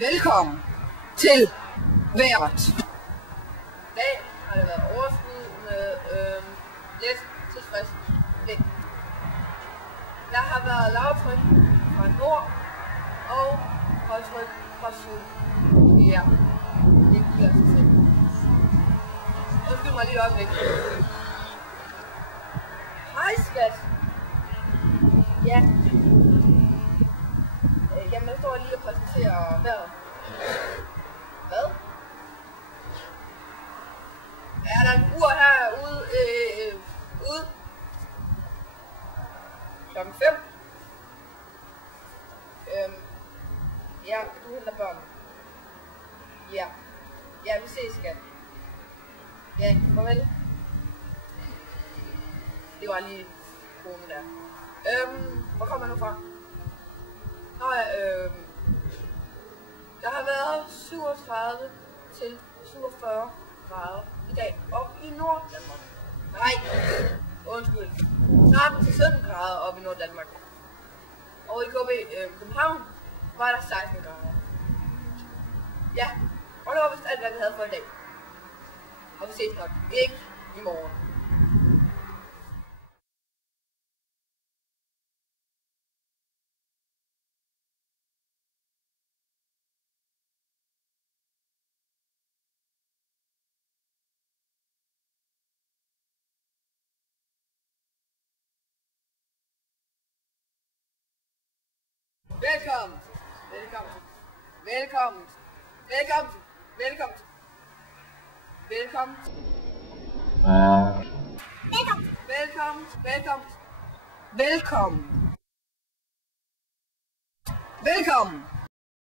Velkommen til vejret. I dag har det været overskud med lidt tilfreds vind. Der har været lavtryk fra nord og højtryk fra syd. Ja, det giver sig selv. Undskyld mig lige et øjeblik. Hej skat. Ja. Jamen jeg står lige og præsenterer vejret. Hvad? Er der en ur herude ude? Klokken 5. Ja, du henter børn. Ja. Ja, vi ses, skat. Ja, farvel. Det var lige konen der. Hvor kommer du fra? Nå ja, der har været 37 til 47 grader i dag oppe i Norddanmark. Nej, undskyld. 13 til 17 grader oppe i Norddanmark. Og i København var der 16 grader. Ja, og det var vist alt, hvad vi havde for i dag. Og vi ses nok ikke i morgen. Velkommen. Velkommen. Velkommen. Velkommen. Velkommen. Velkommen. Velkommen. Velkommen. Velkommen. Velkommen.